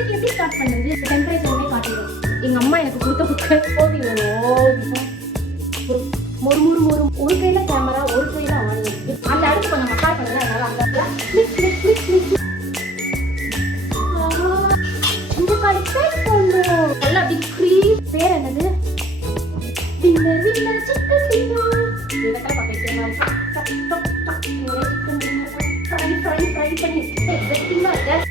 எப்படி ஸ்டார்ட் பண்ணுறது? டெம்பரேச்சருமே காட்டிடும். எங்கள் அம்மா எனக்கு கொடுத்த குக்கர் ஓவி வரும். ஒரு ஒரு கையில் கேமரா, ஒரு கையில் ஆனியன். அந்த அடுத்து கொஞ்சம் மசாலா பண்ணுறது. அதனால அந்த இந்த கரெக்டாக போடணும். நல்லா டிக்ரி பேர் என்னது? டின்னர் வீட்டில் சிக்கன் டின்னர். இதெல்லாம் பக்கத்துல மாதிரி ஃப்ரை பண்ணி வெட்டிங்காக இருக்கேன்.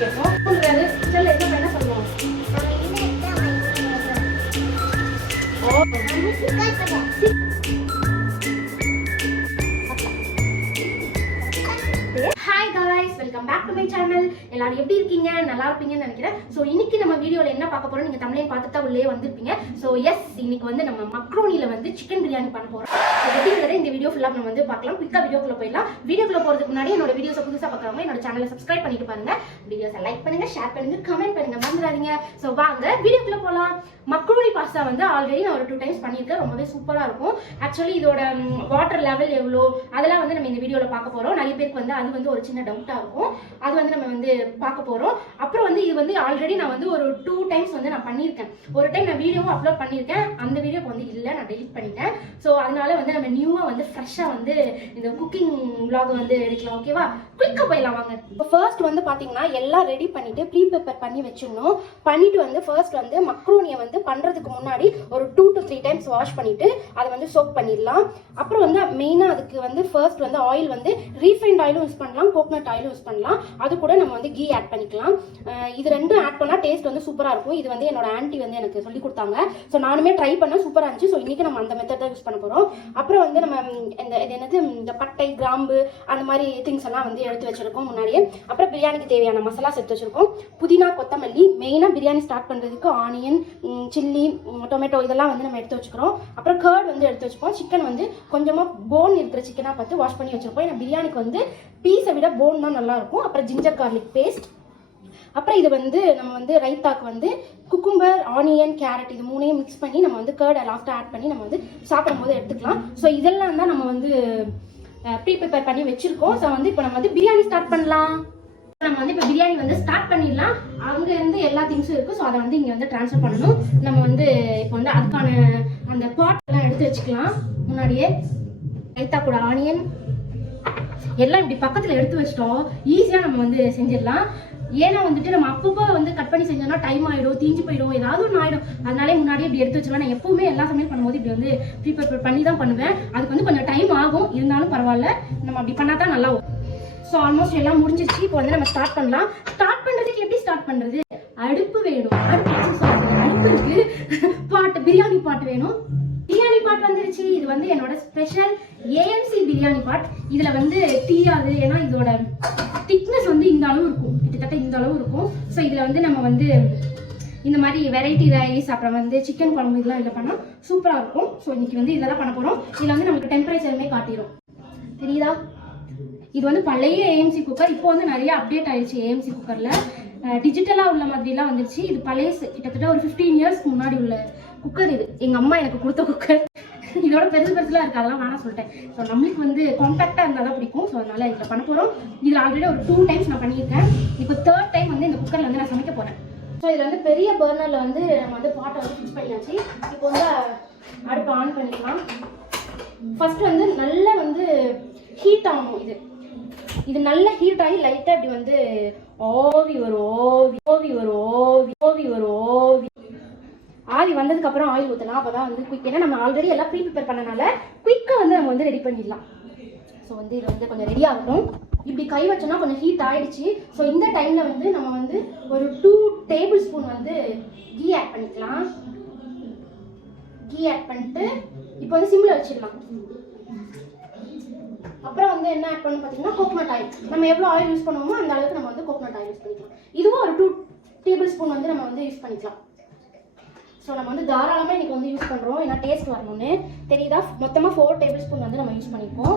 கேட்போம் சொல்லுறாரு. சில என்ன என்ன பண்ணுவோம்? Hi guys, welcome back to my channel. எல்லாரும் எப்படி இருக்கீங்க? நல்லா இருப்பீங்கன்னு நினைக்கிறேன். ஸோ இன்னைக்கு நம்ம வீடியோவில் என்ன பார்க்க போறோம்? நீங்கள் தமிழையும் பார்த்துட்டு தான் உள்ளே வந்திருப்பீங்க. ஸோ எஸ், இன்னைக்கு வந்து நம்ம மக்ரோனியில் வந்து சிக்கன் பிரியாணி பண்ண போகிறோம். எப்படிங்கிறத இந்த வீடியோ ஃபுல்லாக நம்ம வந்து பார்க்கலாம். குயிக்காக வீடியோக்குள்ள போயிடலாம். வீடியோக்குள்ள போகிறதுக்கு முன்னாடி என்னோட வீடியோஸை புதுசாக பார்க்குறவங்க என்னோட சேனலை சப்ஸ்கிரைப் பண்ணிட்டு பாருங்க. வீடியோஸை லைக் பண்ணுங்க, ஷேர் பண்ணுங்க, கமெண்ட் பண்ணுங்க, மறந்துடாதீங்க. ஸோ வாங்க வீடியோக்குள்ள போகலாம். மக்ரோனி பாஸ்தா வந்து ஆல்ரெடி நான் ஒரு 2 times பண்ணியிருக்கேன். ரொம்பவே சூப்பராக இருக்கும். ஆக்சுவலி இதோட வாட்டர் லெவல் எவ்வளோ அதெல்லாம் வந்து நம்ம இந்த வீடியோவில் பார்க்க போகிறோம். நிறைய பேருக்கு வந்து அது வந்து ஒரு சின்ன டவுட்டாக இருக்கும். அது வந்து நம்ம வந்து பார்க்க போகிறோம். அப்புறம் வந்து இது வந்து ஆல்ரெடி நான் வந்து ஒரு 2 times வந்து நான் பண்ணியிருக்கேன். ஒரு டைம் நான் வீடியோவும் அப்லோட் பண்ணியிருக்கேன். அந்த வீடியோக்கு வந்து இல்லை, நான் டெலிட் பண்ணிட்டேன். ஸோ அதனால வந்து நம்ம நியூவாக வந்து ஃப்ரெஷ்ஷாக வந்து இந்த குக்கிங் vlog வந்து எடுக்கலாம். ஓகேவா? குயிக்காக போயிடலாம் வாங்க. இப்போ ஃபர்ஸ்ட் வந்து பார்த்தீங்கன்னா எல்லாம் ரெடி பண்ணிட்டு ப்ரீ ப்ரிப்பேர் பண்ணி வச்சிடணும். பண்ணிட்டு வந்து ஃபர்ஸ்ட் வந்து மக்ரோனியை வந்து பண்ணுறதுக்கு முன்னாடி ஒரு 2 to 3 times வாஷ் பண்ணிட்டு அதை வந்து சோக் பண்ணிடலாம். அப்புறம் வந்து மெயினாக அதுக்கு வந்து ஃபர்ஸ்ட் வந்து ஆயில் வந்து ரீஃபைண்ட் ஆயிலும் யூஸ் பண்ணலாம், கோகனட் ஆயிலும் யூஸ் பண்ணலாம். அது கூட நம்ம வந்து கீ ஆட் பண்ணிக்கலாம். இது ரெண்டும் ஆட் பண்ணால் டேஸ்ட் வந்து சூப்பராக இருக்கும். இது வந்து என்னோட ஆன்ட்டி வந்து எனக்கு சொல்லி கொடுத்தாங்க. ஸோ நானுமே ட்ரை பண்ண சூப்பராக இருந்துச்சு. ஸோ இன்னைக்கு நம்ம அந்த மெத்தட் தான் யூஸ் பண்ண போகிறோம். அப்புறம் வந்து நம்ம இந்த பட்டை, கிராம்பு அந்த மாதிரி திங்ஸ் எல்லாம் வந்து எடுத்து வச்சிருக்கோம் முன்னாடியே. அப்புறம் பிரியாணிக்கு தேவையான மசாலாஸ் எடுத்து வச்சிருக்கோம். புதினா, கொத்தமல்லி, மெயினாக பிரியாணி ஸ்டார்ட் பண்ணுறதுக்கு ஆனியன், சில்லி, டொமேட்டோ இதெல்லாம் வந்து நம்ம எடுத்து வச்சுக்கிறோம். அப்புறம் கர்ட் வந்து எடுத்து வச்சுப்போம். சிக்கன் வந்து கொஞ்சமாக போன் இருக்கிற சிக்கனாக பார்த்து வாஷ் பண்ணி வச்சிருப்போம். ஏன்னா பிரியாணிக்கு வந்து பீஸை விட போன் தான் நல்லா இருக்கும். அப்புறம் ஜிஞ்சர் கார்லிக் பேஸ்ட். அப்புறம் இது வந்து நம்ம வந்து ரைத்தாக்கு வந்து குக்கும்பர், ஆனியன், கேரட் இது 3ஐயும் மிக்ஸ் பண்ணி நம்ம வந்து கர்டை லாஸ்ட்டாக ஆட் பண்ணி நம்ம வந்து சாப்பிடும் போது எடுத்துக்கலாம். ஸோ இதெல்லாம் தான் நம்ம வந்து ப்ரீ ப்ரிப்பேர் பண்ணி வச்சிருக்கோம். ஸோ வந்து இப்போ நம்ம வந்து பிரியாணி ஸ்டார்ட் பண்ணலாம். நம்ம வந்து இப்போ பிரியாணி வந்து ஸ்டார்ட் பண்ணிடலாம். அங்கேருந்து எல்லா திங்ஸும் இருக்குது. ஸோ அதை வந்து இங்கே வந்து ட்ரான்ஸ்ஃபர் பண்ணணும். நம்ம வந்து இப்போ வந்து அதுக்கான அந்த பாட் எல்லாம் எடுத்து வச்சுக்கலாம். முன்னாடியே ரைத்தா கூட ஆனியன் எல்லாம் இப்படி பக்கத்தில் எடுத்து வச்சிட்டோம். ஈஸியாக நம்ம வந்து செஞ்சிடலாம். ஏன்னா வந்துட்டு நம்ம அப்பப்போ வந்து கட் பண்ணி செஞ்சோம்னா டைம் ஆகிடும், தீஞ்சு போயிடும், ஏதாவது ஒன்று ஆகிடும். அதனாலே முன்னாடியே இப்படி எடுத்து வச்சிடலாம். நான் எப்பவுமே எல்லா சமையல் பண்ணும்போது இப்படி வந்து ப்ரிப்பேர் பண்ணி தான் பண்ணுவேன். அதுக்கு வந்து கொஞ்சம் டைம் ஆகும், இருந்தாலும் பரவாயில்ல. நம்ம அப்படி பண்ணால் தான் நல்லா வரும். ஸோ ஆல்மோஸ்ட் எல்லாம் முடிஞ்சிச்சு. இப்போ வந்து நம்ம ஸ்டார்ட் பண்ணலாம். ஸ்டார்ட் பண்ணுறதுக்கு எப்படி ஸ்டார்ட் பண்ணுறது? அடுப்பு வேணும். அடுப்பு இருக்கு. பாட்டு, பிரியாணி பாட்டு வேணும். பிரியாணி பாட் வந்துருச்சு. இது வந்து என்னோட ஸ்பெஷல் ஏஎம்சி பிரியாணி பாட். இதுல வந்து தீயாது, ஏன்னா இதோட திக்னஸ் வந்து இந்த அளவு இருக்கும், கிட்டத்தட்ட இந்த அளவு இருக்கும். ஸோ இதுல வந்து நம்ம வந்து இந்த மாதிரி வெரைட்டி ரைஸ், அப்புறம் வந்து சிக்கன் குழம்பு இதெல்லாம் இதில் பண்ணால் சூப்பராக இருக்கும். ஸோ இன்னைக்கு வந்து இதில் தான் பண்ண போகிறோம். இதில் வந்து நமக்கு டெம்பரேச்சருமே காட்டிடும், தெரியுதா? இது வந்து பழைய ஏஎம்சி குக்கர். இப்போ வந்து நிறைய அப்டேட் ஆயிடுச்சு ஏஎம்சி குக்கரில். டிஜிட்டலாக உள்ள மாதிரிலாம் வந்துருச்சு. இது பழைய கிட்டத்தட்ட ஒரு 15 years முன்னாடி உள்ள குக்கர். இது எங்கள் அம்மா எனக்கு கொடுத்த குக்கர். இதோட பெருசுலாம் இருக்குது, அதெல்லாம் வேணாம் சொல்லிட்டேன். ஸோ நம்மளுக்கு வந்து காம்பேக்டாக இருந்தால் தான் பிடிக்கும். ஸோ அதனால் இதில் பண்ண போகிறோம். இதில் ஆல்ரெடி ஒரு 2 times நான் பண்ணியிருக்கேன். இப்போ 3rd time வந்து இந்த குக்கரில் வந்து நான் சமைக்க போகிறேன். ஸோ இதில் வந்து பெரிய பர்னரில் வந்து நம்ம வந்து பாட்டை வந்து ஃபிக்ஸ் பண்ணியாச்சு. இப்போ வந்து அடுப்பு ஆன் பண்ணிக்கலாம். ஃபர்ஸ்ட் வந்து நல்லா வந்து ஹீட் ஆகணும். இது நல்ல ஹீட் ஆகி லைட்டாக இப்படி வந்து ஓவி வரும். ஆவி வந்ததுக்கு அப்புறம் ஆயில் ஊற்றலாம். அப்போ தான் வந்து குயிக். ஏன்னா நம்ம ஆல்ரெடி எல்லாம் ப்ரீ ப்ரிப்பேர் பண்ணனால குயிக்காக வந்து நம்ம வந்து ரெடி பண்ணிடலாம். ஸோ வந்து இது வந்து கொஞ்சம் ரெடி ஆகட்டும். இப்படி கை வச்சோன்னா கொஞ்சம் ஹீட் ஆயிடுச்சு. ஸோ இந்த டைமில் வந்து நம்ம வந்து ஒரு 2 tablespoon வந்து கீ ஆட் பண்ணிக்கலாம். கீ ஆட் பண்ணிட்டு இப்போ வந்து சிம்மில் வச்சிடலாம். அப்புறம் வந்து என்ன ஆட் பண்ணணும் பார்த்தீங்கன்னா கோகனட் ஆயில். நம்ம எவ்வளோ ஆயில் யூஸ் பண்ணுவோமோ அந்த அளவுக்கு நம்ம வந்து கோகனட் ஆயில் யூஸ் பண்ணிக்கலாம். இதுவும் ஒரு 2 tablespoon வந்து நம்ம வந்து யூஸ் பண்ணிக்கலாம். ஸோ நம்ம வந்து தாராளமாக இன்றைக்கி வந்து யூஸ் பண்ணுறோம், ஏன்னா டேஸ்ட் வரணும்னு. தெரியுதா? மொத்தமாக 4 tablespoon வந்து நம்ம யூஸ் பண்ணிப்போம்.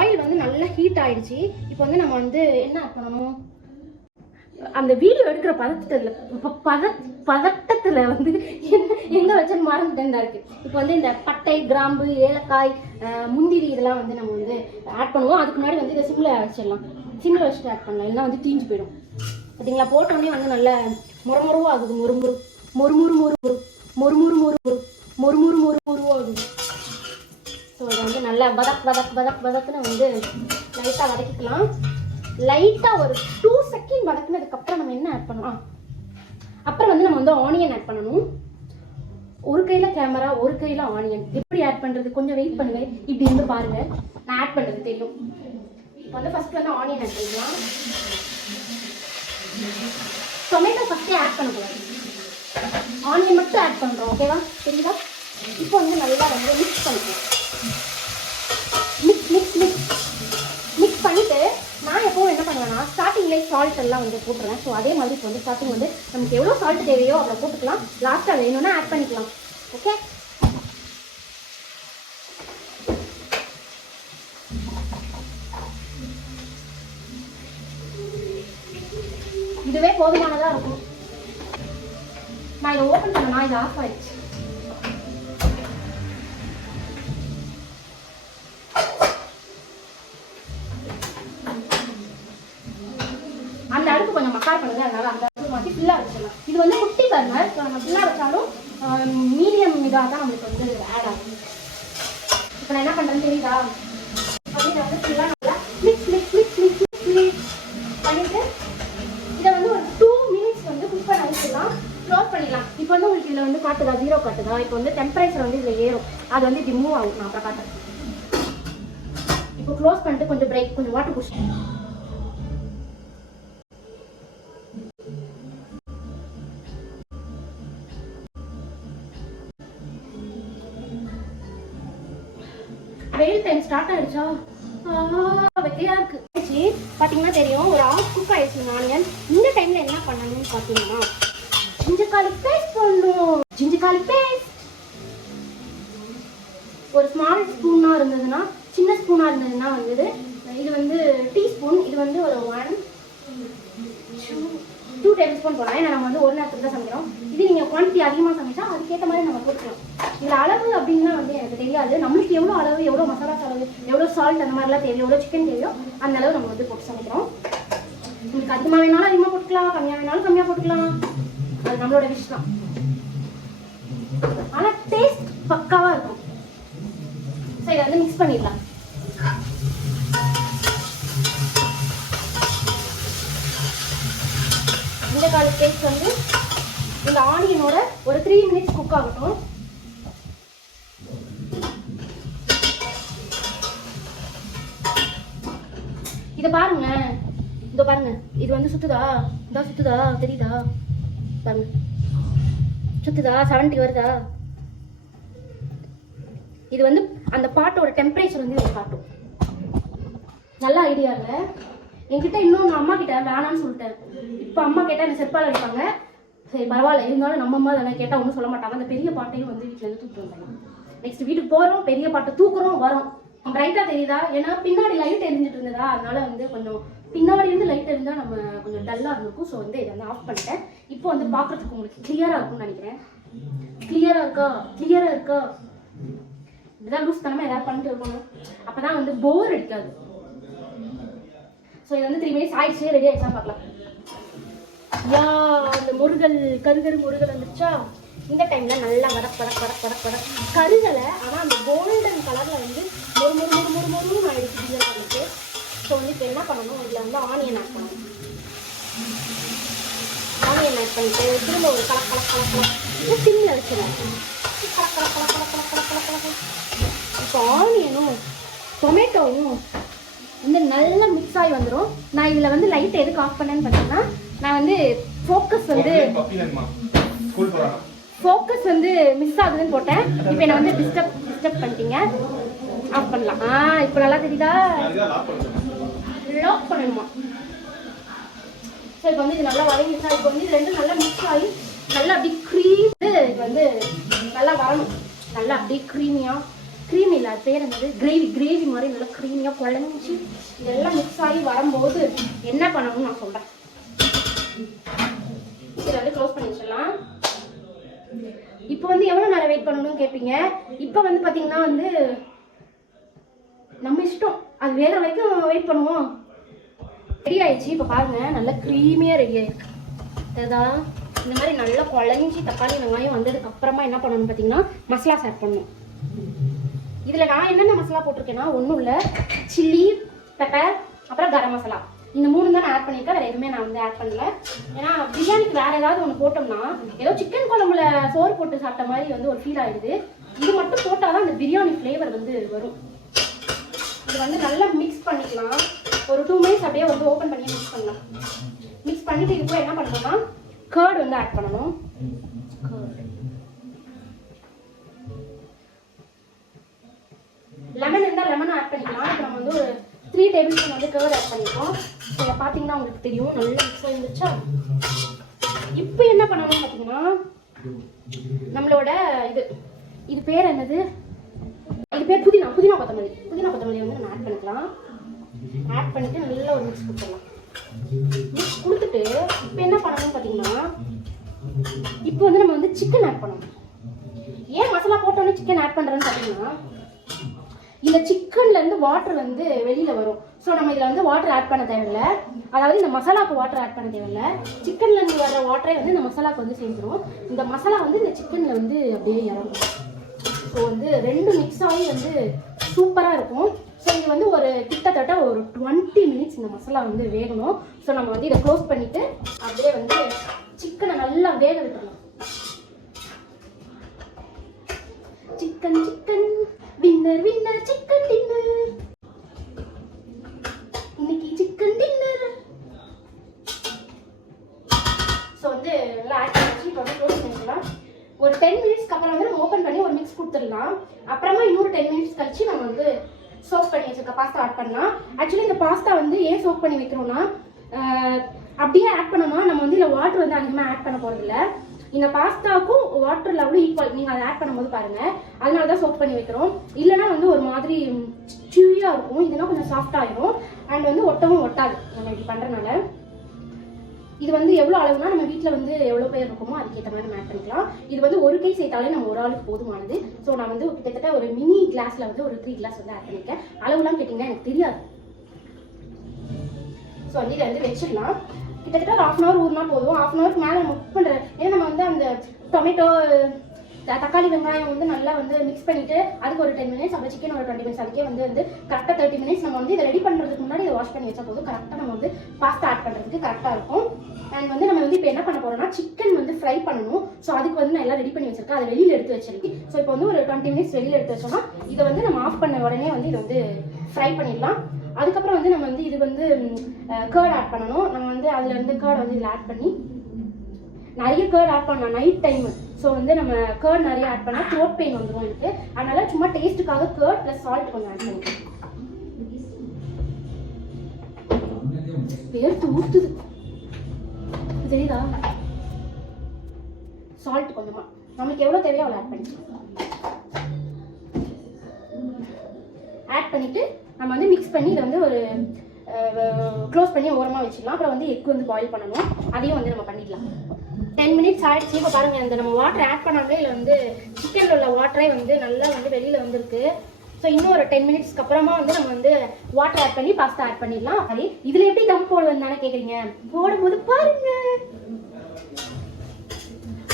ஆயில் வந்து நல்லா ஹீட் ஆயிடுச்சு. இப்போ வந்து நம்ம வந்து என்ன ஆட் பண்ணணும்? அந்த வீடியோ எடுக்கிற பதட்டத்தில் வந்து எங்கே வச்சுன்னு மறந்துட்டேன் தான் இருக்குது. இப்போ வந்து இந்த பட்டை, கிராம்பு, ஏலக்காய், முந்திரி இதெல்லாம் வந்து நம்ம வந்து ஆட் பண்ணுவோம். அதுக்கு முன்னாடி வந்து இதை சிம்மில் வச்சிடலாம். சிம்மில் வச்சுட்டு ஆட் பண்ணலாம், இல்லைன்னா வந்து தீஞ்சு போயிடும். பார்த்தீங்களா, போட்டோடனே வந்து நல்ல முறமுறவாக ஆகுது. மொறுமுறு மொறுமுறு மொறுமுறு மொறுமுறு மொறுமுறு மொறுமுறு மொறுமுறுவாக ஆகுது. ஸோ இதை வந்து நல்லா வதக்குன்னு வந்து லைட்டாக வதக்கிக்கலாம். லைட்டாக ஒரு 2 செகண்ட் வதக்குனதுக்கப்புறம் நம்ம என்ன ஆட் பண்ணலாம், அப்புறம் வந்து நம்ம வந்து ஆனியன் ஆட் பண்ணணும். ஒரு கையில் கேமரா, ஒரு கையில் ஆனியன். எப்படி ஆட் பண்ணுறது, கொஞ்சம் வெயிட் பண்ணுங்க. இப்படி இருந்து பாருங்க, நான் ஆட் பண்ணுறது தெரியும். இப்போ வந்து ஃபர்ஸ்ட் வந்து ஆனியன் ஆட் பண்ணிக்கலாம். டொமேட்டோ ஃபர்ஸ்டே ஆட் பண்ணக்கூடாது, ஆனியன் மட்டும் ஆட் பண்ணுறோம். ஓகேவா, தெரியுதா? இப்போ வந்து நல்லா வந்து மிக்ஸ் பண்ணிக்கலாம். மிக்ஸ் பண்ணிவிட்டு நான் எப்போவும் என்ன பண்ணுவேன்னா ஸ்டார்டிங்லேயே சால்ட் எல்லாம் வந்து போட்டுருவேன். ஸோ அதே மாதிரி இப்போ வந்து ஸ்டார்டிங் வந்து நமக்கு எவ்வளோ சால்ட் தேவையோ அவ்வளோ போட்டுக்கலாம். லாஸ்ட்டாக வேணும்னா ஆட் பண்ணிக்கலாம். ஓகே, இதுவே போதுமானதாக இருக்கும். நான் இதை ஓப்பன் பண்ணேன்னா இது ஆஃப் ஆயிடுச்சு. அந்த அடுப்பு கொஞ்சம் மக்கார் பண்ணுங்க, அதனால அந்த அடுப்பு மாற்றி ஃபுல்லாக வச்சிடலாம். இது வந்து குட்டி பர்னர், ஸோ நம்ம ஃபுல்லாக வச்சாலும் மீடியம் இதாக தான் நம்மளுக்கு வந்து ஆட் ஆகும். இப்போ நான் என்ன பண்ணுறேன்னு தெரியுதா, வந்து இதை வந்து ஃபுல்லாக நல்லா மிக்ஸ் பண்ணிட்டு இதை வந்து ஒரு 2 மினிட்ஸ் வந்து குக் பண்ண வச்சிடலாம். க்ளோஸ் பண்ணிடலாம். இப்போ வந்து உங்களுக்கு இதில் வந்து காட்டுதா, 0 காட்டுதா? இப்போ வந்து டெம்பரேச்சர் வந்து இதில் ஏறும், அது வந்து இப்படி மூவ் ஆகும். நான் அப்புறம் காட்டுறேன். இப்போ க்ளோஸ் பண்ணிட்டு கொஞ்சம் பிரேக், கொஞ்சம் வாட்டர் குடிச்சு வெயில் டைம் ஸ்டார்ட் ஆயிடுச்சா, வெக்கையா இருக்கு. பாத்தீங்கன்னா தெரியும், ஒரு ஆஃப் குக் ஆயிடுச்சு ஆனியன். இந்த டைம்ல என்ன பண்ணணும்னு பாத்தீங்கன்னா ஜிஞ்சர் garlic பேஸ்ட் போடணும். ஜிஞ்சர் garlic பேஸ்ட் ஒரு ஸ்மால் ஸ்பூனா இருந்ததுன்னா, சின்ன ஸ்பூனா இருந்ததுன்னா வந்து இது வந்து டீஸ்பூன், இது வந்து ஒரு 1-2 டேபிள் ஸ்பூன் போடலாம். ஏன்னா நம்ம வந்து ஒரு நேரத்துக்கு தான் சமைக்கிறோம். இது நீங்கள் குவான்டிட்டி அதிகமாக சமைச்சா அதுக்கேற்ற மாதிரி நம்ம போட்டுக்கலாம். இதில் அளவு அப்படின்னா வந்து எனக்கு தெரியாது. நம்மளுக்கு எவ்வளோ அளவு, எவ்வளோ மசாலா அளவு, எவ்வளோ சால்ட் அந்த மாதிரிலாம் தேவையோ, எவ்வளோ சிக்கன் தேவையோ அந்த அளவு நம்ம வந்து போட்டு சமைக்கிறோம். உங்களுக்கு அதிகமாக வேணாலும் அதிகமாக போட்டுக்கலாம், கம்மியாக வேணாலும் கம்மியாக போட்டுக்கலாம். அது நம்மளோட விஷ் தான். ஆனால் டேஸ்ட் பக்காவாக இருக்கும். ஸோ இதை வந்து மிக்ஸ் பண்ணிடலாம். இந்த garlic பேஸ்ட் வந்து இந்த ஆனியனோட ஒரு 3 மினிட்ஸ் குக் ஆகட்டும். இதை பாருங்க, இதோ பாருங்க, இது வந்து சுத்துதா, இதா சுத்துதா, தெரியுதா பாருங்க, சுத்துதா, 70 வருதா. இது வந்து அந்த பாட்டோட டெம்பரேச்சர் வந்து இதை காட்டும். நல்ல ஐடியா இல்லை. என்கிட்ட இன்னொன்று அம்மா கிட்ட வேணான்னு சொல்லிட்டேன். இப்போ அம்மா கேட்டால் என்ன செருப்பால் அடிப்பாங்க. சரி பரவாயில்ல, இருந்தாலும் நம்ம அம்மா தானே, கேட்டால் ஒன்றும் சொல்ல மாட்டாங்க. அந்த பெரிய பாட்டையும் வந்து வீட்டிலேருந்து தூக்கிட்டு வந்தாங்க. நெக்ஸ்ட் வீட்டுக்கு போகிறோம், பெரிய பாட்டை தூக்குறோம், வரோம். பிரைட்டாக தெரியுதா? ஏன்னா பின்னாடி லைட் எரிஞ்சிட்டு இருந்ததா, அதனால வந்து கொஞ்சம் பின்னாடி இருந்து லைட் எரிஞ்சால் நம்ம கொஞ்சம் டல்லாக இருந்திருக்கும். ஸோ வந்து இதை வந்து ஆஃப் பண்ணிட்டேன். இப்போ வந்து பார்க்குறதுக்கு உங்களுக்கு கிளியராக இருக்கும்னு நினைக்கிறேன். கிளியராக இருக்கா? இதுதான் லூஸ் தனமாக ஏதாவது பண்ணிட்டு இருக்கணும், அப்போ தான் வந்து போர் அடிக்காது. ஸோ இது வந்து 3 மினிட்ஸ் ஆயிடுச்சு, ரெடி ஆயிடுச்சா பார்க்கலாம். யா, அந்த முருகல் கருகரு முருகல் வந்துருச்சா. இந்த டைம்ல நல்லா வடக் கருகலை, ஆனால் அந்த கோல்டன் கலர்ல வந்து மொறு ஆயிடுச்சு நமக்கு. ஸோ வந்து இப்போ என்ன பண்ணணும், இதில் வந்து ஆனியன் ஆட் பண்ணணும். ஆனியன் ஆட் பண்ணிட்டு திரும்ப ஒரு கலக்கு சிம்மில் வச்சிடலாம். இப்போ ஆனியனும் டொமேட்டோவும் வந்து நல்லா மிக்ஸ் ஆகி வந்துடும். நான் இதில் வந்து லைட் எதுக்கு ஆஃப் பண்ணேன்னு பார்த்தீங்கன்னா, நான் வந்து ஃபோக்கஸ் வந்து மிஸ் ஆகுதுன்னு போட்டேன். இப்போ என்னை வந்து டிஸ்டர்ப் பண்ணிட்டீங்க. ஆஃப் பண்ணலாம். இப்போ நல்லா தெரியுதா? லாக் பண்ணணுமா? ஸோ இப்போ வந்து இது நல்லா வதங்கிச்சா. இப்போ வந்து இது ரெண்டும் நல்லா மிக்ஸ் ஆகி நல்லா அப்படி இது வந்து நல்லா வரணும். நல்லா அப்படியே க்ரீமி இல்லை, அது பேர் என்னது, கிரேவி மாதிரி நல்லா க்ரீமியாக குழஞ்சி இதெல்லாம் மிக்ஸ் ஆகி வரும்போது என்ன பண்ணணும்னு நான் சொல்கிறேன். இதை வந்து க்ளோஸ் பண்ணி வச்சிடலாம். இப்போ வந்து எவ்வளோ நேரம் வெயிட் பண்ணணும்னு கேட்பீங்க. இப்போ வந்து பார்த்தீங்கன்னா வந்து நம்ம இஷ்டம், அது வேகிற வரைக்கும் வெயிட் பண்ணுவோம். ரெடி ஆயிடுச்சு. இப்போ பாருங்க, நல்லா க்ரீமியாக ரெடி ஆயிருக்கு. அதுதான் இந்த மாதிரி நல்லா குழஞ்சி தக்காளி வெங்காயம் வந்ததுக்கு அப்புறமா என்ன பண்ணணும்னு பார்த்தீங்கன்னா மசாலாஸ் ஆட் பண்ணணும். இதில் நான் என்னென்ன மசாலா போட்டிருக்கேன்னா ஒன்றும் இல்லை, சில்லி, பெப்பர், அப்புறம் கரம் மசாலா, இந்த 3 தான் நான் ஆட் பண்ணியிருக்கேன். வேறு எதுவுமே நான் வந்து ஆட் பண்ணல. ஏன்னா பிரியாணிக்கு வேறு ஏதாவது ஒன்று போட்டோம்னா ஏதோ சிக்கன் குழம்புல சோறு போட்டு சாப்பிட்ட மாதிரி வந்து ஒரு ஃபீல் ஆகிடுது. இது மட்டும் போட்டால் தான் அந்த பிரியாணி ஃப்ளேவர் வந்து வரும். இது வந்து நல்லா மிக்ஸ் பண்ணிக்கலாம். ஒரு 2 மினிட்ஸ் அப்படியே வந்து ஓப்பன் பண்ணி மிக்ஸ் பண்ணலாம். மிக்ஸ் பண்ணிட்டு இது கூட என்ன பண்ணணும்னா கர்ட் வந்து ஆட் பண்ணணும். லெமன் இருந்தால் லெமனும் ஆட் பண்ணிக்கலாம். இப்போ நம்ம வந்து ஒரு 3 டேபிள் ஸ்பூன் வந்து கர்ட் ஆட் பண்ணிக்கலாம். இதை பார்த்தீங்கன்னா உங்களுக்கு தெரியும், நல்லா மிக்ஸ் ஆகிருந்துச்சா. இப்போ என்ன பண்ணணும்னு பார்த்தீங்கன்னா நம்மளோட இது பேர் என்னது, இது பேர் புதினா கொத்தமல்லி வந்து நம்ம ஆட் பண்ணிக்கலாம். ஆட் பண்ணிட்டு நல்லா ஒரு மிக்ஸ் கொடுத்துடலாம். மிக்ஸ் கொடுத்துட்டு இப்போ என்ன பண்ணணும்னு பார்த்தீங்கன்னா இப்போ வந்து நம்ம வந்து சிக்கன் ஆட் பண்ணணும். ஏன் மசாலா போட்டோன்னே சிக்கன் ஆட் பண்ணுறேன்னு பார்த்தீங்கன்னா இந்த சிக்கன்லேருந்து வாட்டர் வந்து வெளியில் வரும். ஸோ நம்ம இதில் வந்து வாட்டர் ஆட் பண்ண தேவையில்லை. அதாவது இந்த மசாலாவுக்கு வாட்டர் ஆட் பண்ண தேவையில்லை. சிக்கன்லேருந்து வர வாட்டரே வந்து இந்த மசாலாவுக்கு வந்து சேர்ந்துடும். இந்த மசாலா வந்து இந்த சிக்கனில் வந்து அப்படியே இறங்கும். ஸோ வந்து 2 மிக்ஸ் ஆகி வந்து சூப்பராக இருக்கும். ஸோ இது வந்து ஒரு கிட்டத்தட்ட ஒரு 20 மினிட்ஸ் இந்த மசாலா வந்து வேகணும். ஸோ நம்ம வந்து இதை க்ளோஸ் பண்ணிவிட்டு அப்படியே வந்து சிக்கனை நல்லா வேக விட்டுறலாம். சிக்கன் வின்னர் சிக்கன் டின்னர், இன்னைக்கு சிக்கன் டின்னர். ஸோ வந்து நல்லா ஆட் பண்ணிச்சு. இப்போ வந்து க்ளோஸ் பண்ணிக்கலாம். ஒரு 10 மினிட்ஸ்க்கு அப்புறம் வந்து நம்ம ஓப்பன் பண்ணி ஒரு மிக்ஸ் கொடுத்துடலாம். அப்புறமா இன்னொரு 10 மினிட்ஸ் கழிச்சு நம்ம வந்து சோக் பண்ணி வச்சிருக்க பாஸ்தா ஆட் பண்ணலாம். ஆக்சுவலி இந்த பாஸ்தா வந்து ஏன் சோக் பண்ணி வைக்கிறோம்னா அப்படியே ஆட் பண்ணோம்னா நம்ம வந்து இதில் வாட்டர் வந்து அதிகமாக ஆட் பண்ண போகிறதில்ல. இந்த பாஸ்தாவுக்கும் வாட்டர் லெவலும் ஈக்குவல். நீங்கள் அதை ஆட் பண்ணும்போது பாருங்கள், அதனால தான் சோக் பண்ணி வைக்கிறோம். இல்லைனா வந்து ஒரு மாதிரி சியூயாக இருக்கும். இதெல்லாம் கொஞ்சம் சாஃப்டாகிடும் அண்ட் வந்து ஒட்டவும் ஒட்டாது நம்ம இப்படி பண்ணுறதுனால. இது வந்து எவ்வளோ அளவுனா நம்ம வீட்டில் வந்து எவ்வளோ பேர் இருக்குமோ அதுக்கேற்ற மாதிரி நம்ம ஆட் பண்ணிக்கலாம். இது வந்து ஒரு கை சேர்த்தாலே நம்ம ஒரு ஆளுக்கு போதுமானது. ஸோ நான் வந்து கிட்டத்தட்ட ஒரு மினி கிளாஸில் வந்து ஒரு 3 கிளாஸ் வந்து ஆட் பண்ணியிருக்கேன். அளவுலாம் கேட்டிங்கன்னா எனக்கு தெரியாது. ஸோ வந்து இதை வந்து வச்சிடலாம். கிட்டத்தட்ட ஒரு 1/2 hour ஊறினா போதும். 1/2 hourக்கு மேலே நம்ம குக் பண்ணுறேன். ஏன்னா நம்ம வந்து அந்த டொமேட்டோ தக்காளி வெங்காயம் வந்து நல்லா வந்து மிக்ஸ் பண்ணிவிட்டு அதுக்கு ஒரு 10 மினிட்ஸ், அப்புறம் சிக்கன் ஒரு 20 மினிட்ஸ், அதுக்கே வந்து கரெக்டாக 30 மினிட்ஸ் நம்ம வந்து இதை ரெடி பண்ணுறதுக்கு முன்னாடி இதை வாஷ் பண்ணி வச்சா போதும். கரெக்டாக நம்ம வந்து பாஸ்தா ஆட் பண்ணுறதுக்கு கரெக்டாக இருக்கும். அண்ட் வந்து நம்ம வந்து இப்போ என்ன பண்ண போகிறோம்னா சிக்கன் வந்து ஃப்ரை பண்ணணும். ஸோ அதுக்கு வந்து நான் எல்லாம் ரெடி பண்ணி வச்சிருக்கேன். அதை வெளியில் எடுத்து வச்சிருக்கேன். ஸோ இப்போ வந்து ஒரு 20 மினிட்ஸ் வெளியில் எடுத்து வச்சோம்னா இதை வந்து நம்ம ஆஃப் பண்ண உடனே வந்து இதை வந்து ஃப்ரை பண்ணிடலாம். அதுக்கப்புறம் வந்து நம்ம வந்து இது வந்து கர்ட் ஆட் பண்ணணும். நம்ம வந்து அதில் வந்து கர்ட் வந்து இதில் ஆட் பண்ணி நிறைய கர்ட் ஆட் பண்ணலாம் நைட் டைமு. ஸோ வந்து நம்ம கர்ட் நிறைய ஆட் பண்ணால் த்ரோட் பெயின் வந்துடும் எனக்கு. அதனால சும்மா டேஸ்ட்டுக்காக கர்ட் ப்ளஸ் சால்ட் கொஞ்சம் ஆட் பண்ணிக்கலாம். பேர்த்து ஊற்றுது தெரியுதா? சால்ட் கொஞ்சமாக நம்மளுக்கு எவ்வளோ தேவையோ அவ்வளோ ஆட் பண்ணிக்கலாம். ஆட் பண்ணிவிட்டு நம்ம வந்து மிக்ஸ் பண்ணி இதை வந்து ஒரு க்ளோஸ் பண்ணி ஓரமாக வச்சிடலாம். அப்புறம் வந்து எக் வந்து பாயில் பண்ணணும். அதையும் வந்து நம்ம பண்ணிக்கலாம். 10 மினிட்ஸ் ஆகிடுச்சு. இப்போ பாருங்கள், இந்த நம்ம வாட்டர் ஆட் பண்ணாலே இதில் வந்து சிக்கனில் உள்ள வாட்டரே வந்து நல்லா வந்து வெளியில் வந்துருக்கு. ஸோ இன்னும் ஒரு 10 மினிட்ஸ்க்கு அப்புறமா வந்து நம்ம வந்து வாட்டர் ஆட் பண்ணி பாஸ்தா ஆட் பண்ணிடலாம். சரி, இதில் எப்படி தம் போடுவேன்னு தானே கேட்குறீங்க? போடும்போது பாருங்க,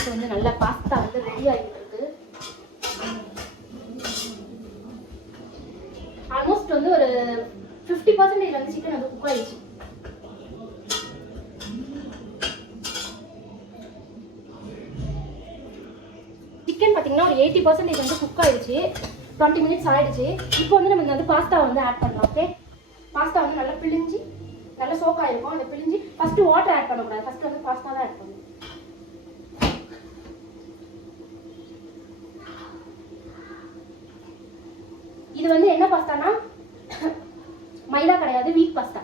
ஸோ வந்து நல்லா பாஸ்தா வந்து ரெடி ஆகிட்டு இருக்கு. ஆல்மோஸ்ட் வந்து ஒரு 50% வந்து சிக்கன் வந்து குக் ஆயிடுச்சு. சிக்கன் பார்த்தீங்கன்னா ஒரு 80% வந்து குக் ஆயிடுச்சு. 20 மினிட்ஸ் ஆயிடுச்சு. இப்போ வந்து நம்ம வந்து பாஸ்தா வந்து ஆட் பண்ணலாம். ஓகே, பாஸ்தா வந்து நல்லா பிழிஞ்சு நல்லா சோக் ஆயிருக்கும். அதை பிழிஞ்சு ஃபர்ஸ்ட் வாட்டர் ஆட் பண்ணக்கூடாது. ஃபர்ஸ்ட் வந்து பாஸ்தா தான் ஆட் பண்ணணும். இது வந்து என்ன பாஸ்தானா மைதா கிடையாது, வீட் பாஸ்தா.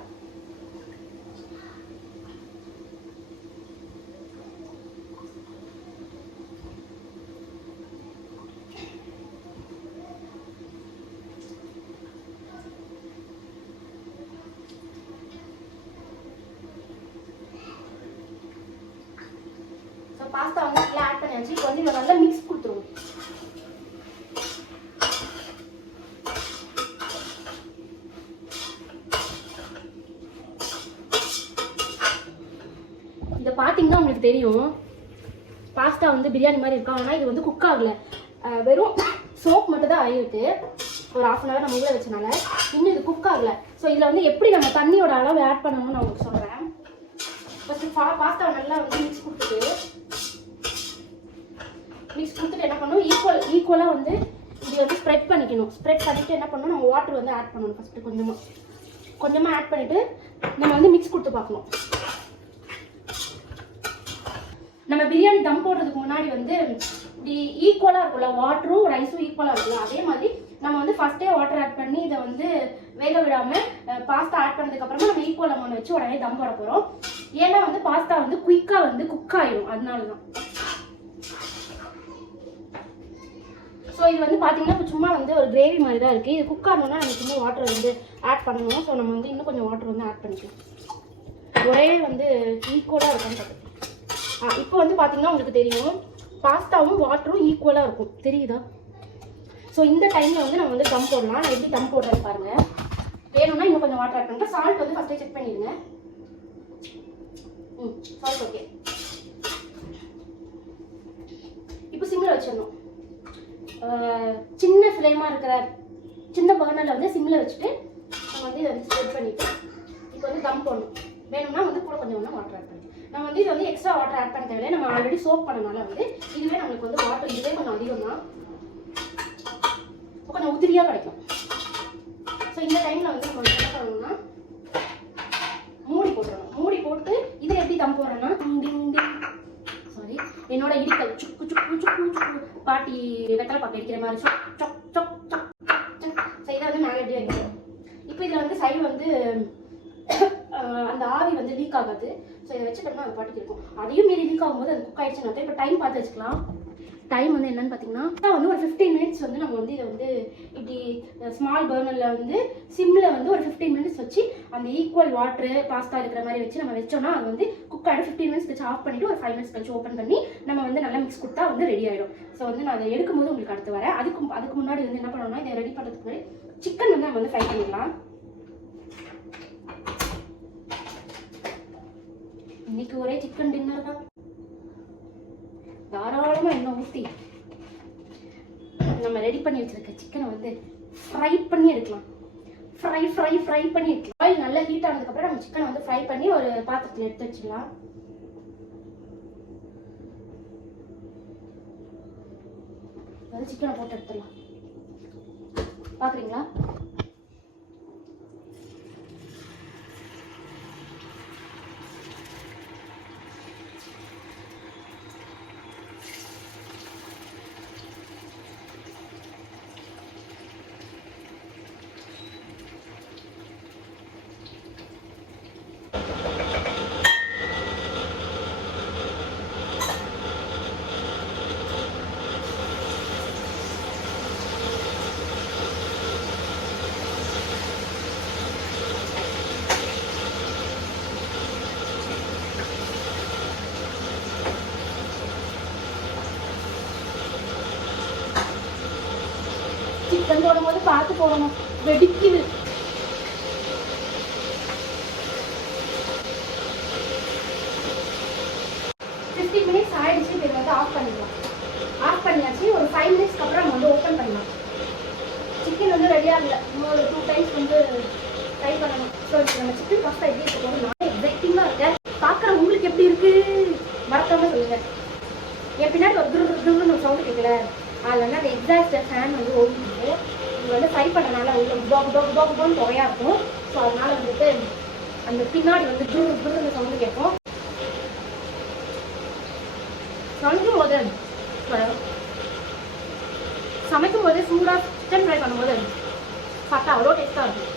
பாஸ்தா வந்து ஃபுல்லாக ஆட் பண்ணியாச்சு. இப்போ வந்து இதை நல்லா மிக்ஸ் கொடுத்துருவோம். பார்த்தீங்கன்னா உங்களுக்கு தெரியும் பாஸ்தா வந்து பிரியாணி மாதிரி இருக்கும். ஆனால் இது வந்து குக் ஆகலை, வெறும் சோப் மட்டும் தான் ஆகிருக்கு. ஒரு 1/2 hour நம்ம ஊற வச்சனால இன்னும் இது குக் ஆகலை. ஸோ இதில் வந்து எப்படி நம்ம தண்ணியோட அளவு ஆட் பண்ணணும்னு நான் உங்களுக்கு சொல்கிறேன். ஃபஸ்ட்டு பாஸ்தாவை நல்லா வந்து மிக்ஸ் கொடுத்துட்டு என்ன பண்ணணும், ஈக்குவலாக வந்து இது வந்து ஸ்ப்ரெட் பண்ணிக்கணும். ஸ்ப்ரெட் பண்ணிவிட்டு என்ன பண்ணணும், நம்ம வாட்டர் வந்து ஆட் பண்ணணும். ஃபஸ்ட்டு கொஞ்சமாக ஆட் பண்ணிவிட்டு நம்ம வந்து மிக்ஸ் கொடுத்து பார்க்கணும். நம்ம பிரியாணி தம் போடுறதுக்கு முன்னாடி வந்து இப்படி ஈக்குவலாக இருக்கும்ல, வாட்டரும் ரைஸும் ஈக்குவலாக இருக்குல்ல, அதே மாதிரி நம்ம வந்து ஃபஸ்ட்டே வாட்டர் ஆட் பண்ணி இதை வந்து வேக விடாமல் பாஸ்தா ஆட் பண்ணதுக்கப்புறமா நம்ம ஈக்குவல் அமௌண்ட் வச்சு உடனே தம் போட போகிறோம். ஏன்னா வந்து பாஸ்தா வந்து குயிக்காக வந்து குக் ஆகிடும், அதனால தான். ஸோ இது வந்து பார்த்தீங்கன்னா சும்மா வந்து ஒரு கிரேவி மாதிரி தான் இருக்குது. இது குக் ஆகணும்னா நம்ம சும்மா வாட்டர் வந்து ஆட் பண்ணணும். ஸோ நம்ம வந்து இன்னும் கொஞ்சம் வாட்டர் வந்து ஆட் பண்ணிக்கலாம். ஒரே வந்து ஈக்குவலாக இருக்கும்னு பார்த்து இப்போ வந்து பார்த்தீங்கன்னா உங்களுக்கு தெரியும் பாஸ்தாவும் வாட்டரும் ஈக்குவலாக இருக்கும், தெரியுதா? ஸோ இந்த டைமில் வந்து நம்ம வந்து தம் போடலாம். நான் எப்படி தம் போடுறேன்னு பாருங்கள். வேணும்னா இன்னும் கொஞ்சம் வாட்டர் ஆட் பண்ணுறேன். சால்ட் வந்து ஃபஸ்ட்டே செக் பண்ணிடுங்க. Salt okay. இப்போ சிம்மில் வச்சிடணும். சின்ன ஃப்ளேமாக இருக்கிற சின்ன பர்னரில் வந்து சிம்மில் வச்சுட்டு நம்ம வந்து இதை வந்து ஸ்ப்ரெட் பண்ணிவிட்டு இப்போ வந்து தம் போடணும். வேணும்னா வந்து கூட கொஞ்சம் வாட்டர் ஆட் பண்ணி நம்ம வந்து இதை வந்து எக்ஸ்ட்ரா வாட்டர் ஆட் பண்ண தேவையில்லை. நம்ம ஆல்ரெடி சோப் பண்ணனால வந்து இதுவே நம்மளுக்கு வந்து வாட்டர் இதுவே கொஞ்சம் அதிகம் தான், கொஞ்சம் உதிரியாக கிடைக்கும். ஸோ இந்த டைமில் வந்து நம்ம என்ன பண்ணணும்னா மூடி போட்டுடணும். மூடி போட்டு இதை எப்படி தம் போடுறோன்னா சாரி என்னோட இடிக்கல் சுக்கு சுக்கு சுக்கு சுக்கு பாட்டி வெத்தலை பாக்கு அடிக்கிற மாதிரி சொக் சொக் சொக் சொக். ஸோ இதை வந்து மேலே எப்படி அடிக்கிறோம். இப்போ இதில் வந்து சைடு வந்து அந்த ஆவி வந்து லீக் ஆகாது. ஸோ இதை வச்சுட்டோம்னா அது பாட்டுக்கு இருக்கும். அதையும் மீறி லீக் ஆகும்போது அது குக் ஆகிடுச்சுன்னா இப்போ டைம் பார்த்து வச்சுக்கலாம். டைம் வந்து என்னன்னு பார்த்தீங்கன்னா வந்து ஒரு 15 minutes வந்து நம்ம வந்து இதை வந்து இப்படி ஸ்மால் பர்னரில் வந்து சிம்மில் வந்து ஒரு 15 minutes வச்சு அந்த ஈக்குவல் வாட்ரு பாஸ்தா இருக்கிற மாதிரி வச்சு நம்ம வச்சோம்னா அது வந்து குக் ஆகிடும். 15 minutes கழிச்சு ஆஃப் பண்ணிவிட்டு ஒரு 5 minutes கழிச்சு ஓப்பன் பண்ணி நம்ம வந்து நல்லா மிக்ஸ் கொடுத்தா வந்து ரெடி ஆகிடும். ஸோ வந்து நான் அதை எடுக்கும்போது உங்களுக்கு அடுத்து வரேன். அதுக்கு முன்னாடி வந்து என்ன பண்ணணும்னா இதை ரெடி பண்ணுறதுக்கு முன்னாடி சிக்கன் வந்து நம்ம வந்து ஃப்ரை பண்ணிடலாம். இன்னைக்கு ஒரே சிக்கன் டின்னர் தான். தாராளமாக எண்ணெய் ஊற்றி நம்ம ரெடி பண்ணி வச்சிருக்க சிக்கனை வந்து ஃப்ரை பண்ணி எடுக்கலாம். ஃப்ரை பண்ணி எடுக்கலாம். ஆயில் நல்லா ஹீட் ஆனதுக்கப்புறம் நம்ம சிக்கனை வந்து ஃப்ரை பண்ணி ஒரு பாத்திரத்தில் எடுத்து வச்சிடலாம். அது சிக்கனை போட்டு எடுத்துடலாம். பார்க்குறீங்களா? சிக்கன் போடும்போது பார்த்து போடணும், வெடிக்குது. ஆயிடுச்சு. இதை வந்து ஆஃப் பண்ணிடலாம். ஆஃப் பண்ணியாச்சு. ஒரு 5 minutes அப்புறம் நம்ம வந்து ஓப்பன் பண்ணலாம். சிக்கன் வந்து ரெடியாக இல்லை, இன்னொரு 2 times வந்து ட்ரை பண்ணணும். ஸோ நம்ம சிக்கன் பாஸ்தா எப்படி இருக்க போது நான் எக்ஸைட்டிங்காக இருக்கேன். பார்க்குற உங்களுக்கு எப்படி இருக்கு மறக்காம சொல்லுங்க. என் பின்னாடி ஒரு குருன்னு ஒரு சவுண்டு கேட்கல, அதில் வந்து அந்த எக்ஸாஸ்ட் ஃபேன் வந்து ஓடிட்டு இது வந்து ஃப்ரை பண்ணனால உள்ள டோன்னு துறையாக இருக்கும். ஸோ அதனால வந்துட்டு அந்த பின்னாடி வந்து குருன்னு சவுண்டு கேட்கும். சமைக்கும் போது சூடாக சிக்கன் ஃப்ரை பண்ணும்போது சாப்பிட்டா அவ்வளோ டேஸ்ட்டாக இருக்கும்.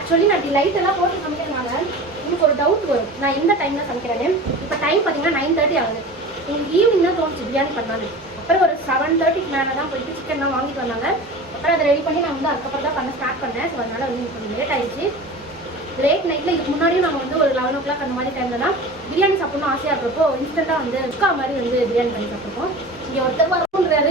ஆக்சுவலி நான் இப்படி லைட் எல்லாம் போட்டு சமைக்கிறதுனால எனக்கு ஒரு டவுட் வரும், நான் எந்த டைமில் சமைக்கிறேன்னு. இப்போ டைம் பார்த்தீங்கன்னா 9:30 ஆகுது. எனக்கு ஈவினிங் தான் தோணுச்சு பிரியாணி பண்ணான்னு. அப்புறம் ஒரு 7:30க்கு மேலே தான் போயிட்டு சிக்கன்லாம் வாங்கிட்டு வந்தாங்க. அப்புறம் அதை ரெடி பண்ணி நான் வந்து அதுக்கப்புறம் தான் பண்ண ஸ்டார்ட் பண்ணேன். ஸோ அதனால் வந்து கொஞ்சம் லேட் ஆகிடுச்சு. லேட் நைட்டில் இதுக்கு முன்னாடியும் நம்ம வந்து ஒரு 11 o'clock அந்த மாதிரி டைம்லலாம் பிரியாணி சாப்பிட்ணும் ஆசையாக இருக்கிறப்போ இன்ஸ்டண்ட்டாக வந்து உட்கா மாதிரி வந்து பிரியாணி பண்ணி சாப்பிட்ருப்போம். இங்கே ஒருத்தர் வரணுன்ற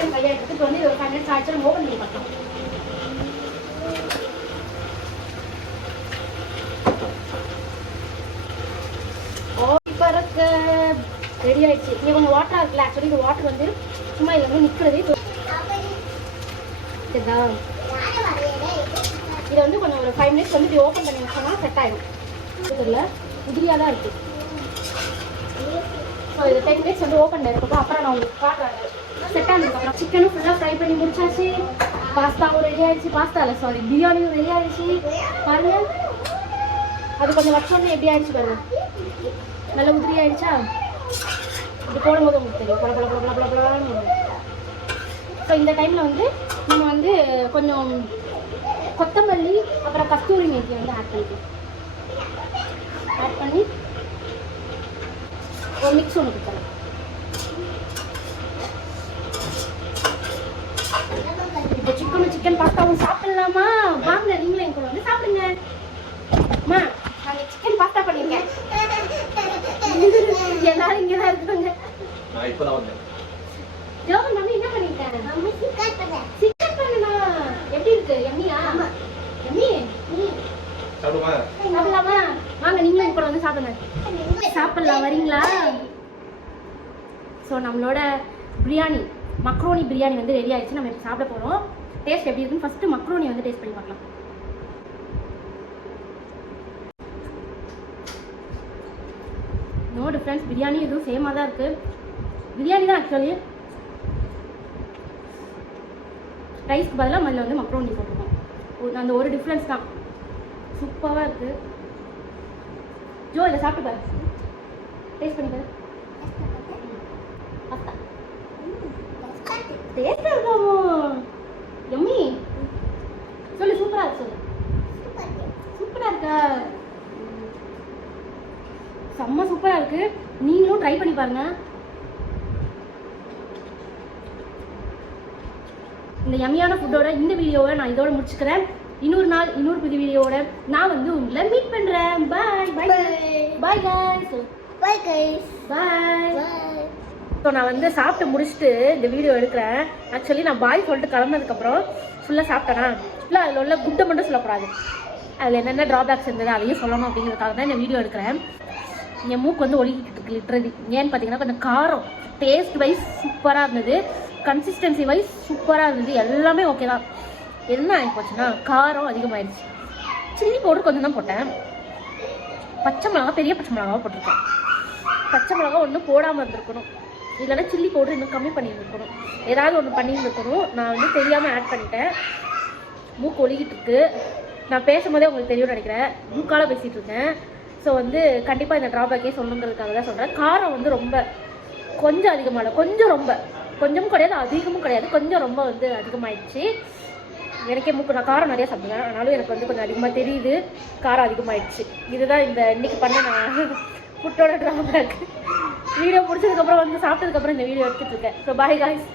சிக்கன் கையாக எடுத்து இப்போ வந்து ஒரு 5 minutes ஆச்சு நம்ம ஓப்பன் பண்ணி பார்க்கலாம். இப்போ இருக்க ரெடி ஆயிடுச்சு. இங்கே கொஞ்சம் வாட்டராக இருக்குல்ல, ஆக்சுவலி இந்த வாட்டர் வந்து சும்மா இதில் வந்து நிற்கிறது. சரிதா, இதை வந்து கொஞ்சம் ஒரு 5 minutes வந்து இப்படி ஓப்பன் பண்ணி வச்சோம்னா செட் ஆகிடும். தெரியல உதிரியாக தான் இருக்குது. ஸோ இது 10 minutes வந்து ஓப்பன் இருக்கும். அப்புறம் நான் உங்களுக்கு காட்டுறேன். செட் ஆனதுக்கப்புறம் சிக்கனும் ஃபுல்லாக ஃப்ரை பண்ணி முடிச்சாச்சு. பாஸ்தாவும் ரெடி ஆகிடுச்சு. பாஸ்தா இல்லை சாரி, பிரியாணியும் ரெடி ஆகிடுச்சு. பாருங்க, அது கொஞ்சம் வச்சோன்னே எப்படி ஆயிடுச்சு பாருங்க, நல்லா உதிரி ஆயிடுச்சா. இது போடும்போது உங்களுக்கு தெரியும் பல பல பல பல பல பலான்னு. ஸோ இந்த டைமில் வந்து நம்ம வந்து கொஞ்சம் கொத்தமல்லி அப்புறம் கஸ்தூரி மேத்தி வந்து ஆட் பண்ணிக்கலாம். ஆட் பண்ணி ஒரு மிக்ஸ் ஒன்று கொடுக்கலாம். இப்போ சிக்கன் பாஸ்தாவும் சாப்பிடலாமா? வாங்க நீங்களும் என் கூட வந்து சாப்பிடுங்க. அம்மா, நாங்கள் சிக்கன் பாஸ்தா பண்ணியிருக்கேன். எல்லாரும் இங்கே தான் இருக்காங்க. ஜோகன் மம்மி என்ன பண்ணிருக்கேன்? சிக்கன் பண்ணனா எப்படி இருக்கு? எம்மியா? எம்மி சாப்பிடலாமா? வாங்க நீங்களும் என் கூட வந்து சாப்பிடுங்க. சாப்பிடலாம், வரீங்களா? ஸோ நம்மளோட பிரியாணி, மக்ரோனி பிரியாணி வந்து ரெடி ஆயிடுச்சு. நம்ம இப்போ சாப்பிட போகிறோம். டேஸ்ட் எப்படி இருக்குன்னு ஃபஸ்ட்டு மக்ரோனி வந்து டேஸ்ட் பண்ணி பார்க்கலாம். நோ டிஃப்ரென்ஸ், பிரியாணி எதுவும் சேமாக தான் இருக்குது. பிரியாணி தான் ஆக்சுவலி, ரைஸ்க்கு பதிலாக அதில் வந்து மக்ரோனி போட்டிருக்கோம். அந்த ஒரு டிஃப்ரென்ஸ் தான். சூப்பராக இருக்குது. ஜோ இதை சாப்பிட்டு பாரு, டேஸ்ட் பண்ணி பாரு. டேஸ்ட்டாக இருக்காமோ? எம்மி சொல்லு, சூப்பராக இருக்கு சொல்லு. சூப்பராக இருக்கா? செம்ம சூப்பராக இருக்குது. நீங்களும் ட்ரை பண்ணி பாருங்க. இந்த யம்மியான ஃபுட்டோட இந்த வீடியோவை நான் இதோட முடிச்சுக்கிறேன். இன்னொரு நாள் இன்னொரு புது வீடியோவோட நான் வந்து உங்களை மீட் பண்ணுறேன். பாய் பாய் பாய் கைஸ். பாய் கைஸ், பாய். ஸோ நான் வந்து சாப்பிட்டு முடிச்சுட்டு இந்த வீடியோ எடுக்கிறேன். ஆக்சுவலி நான் பாய் சொல்லிட்டு கிளம்புனதுக்கப்புறம் ஃபுல்லாக சாப்பிட்டேன்னா ஃபுல்லாக அதில் உள்ள குட்டை மட்டும் சொல்லக்கூடாது, அதில் என்னென்ன ட்ராபேக்ஸ் இருந்தது அதையும் சொல்லணும் அப்படிங்கிறதுக்காக தான் இந்த வீடியோ எடுக்கிறேன். என் மூக்கு வந்து ஒழுகிட்டு இருக்கு லிட்ரலி. ஏன்னு பார்த்தீங்கன்னா கொஞ்சம் காரம், டேஸ்ட் வைஸ் சூப்பராக இருந்தது, கன்சிஸ்டன்சி வைஸ் சூப்பராக இருந்தது, எல்லாமே ஓகே தான். என்ன ஆகி போச்சுன்னா காரம் அதிகமாகிடுச்சு. சில்லி பவுடர் கொஞ்சம் தான் போட்டேன். பச்சை மிளகா, பெரிய பச்சை மிளகாவாக போட்டிருக்கேன். பச்சை மிளகா ஒன்றும் போடாமல் இருந்திருக்கணும், இல்லைன்னா சில்லி பவுடர் இன்னும் கம்மி பண்ணியிருந்துருக்கணும். ஏதாவது ஒன்று பண்ணியிருந்துருக்கணும். நான் வந்து தெரியாமல் ஆட் பண்ணிட்டேன். மூக்கு ஒழுகிட்டு இருக்கு. நான் பேசும்போதே உங்களுக்கு தெரியும்னு நினைக்கிறேன், மூக்கால பேசிகிட்டு இருக்கேன். ஸோ வந்து கண்டிப்பாக இந்த ட்ராபேக்கே சொல்லணுங்கிறதுக்காக தான் சொல்கிறேன். காரம் வந்து ரொம்ப கொஞ்சம் அதிகமாக இல்லை, கொஞ்சம் ரொம்ப, கொஞ்சமும் கிடையாது அதிகமும் கிடையாது, கொஞ்சம் ரொம்ப வந்து அதிகமாகிடுச்சு. எனக்கே மூக்கு, நான் காரம் நிறையா சாப்பிடுவேன், ஆனாலும் எனக்கு வந்து கொஞ்சம் அதிகமாக தெரியுது, காரம் அதிகமாகிடுச்சு. இதுதான் இந்த இன்றைக்கி பண்ண நான் ஃபுட்டோட ட்ராபேக். வீடியோ பிடிச்சதுக்கப்புறம் வந்து சாப்பிட்டதுக்கப்புறம் இந்த வீடியோ எடுத்துகிட்டு இருக்கேன். So bye guys.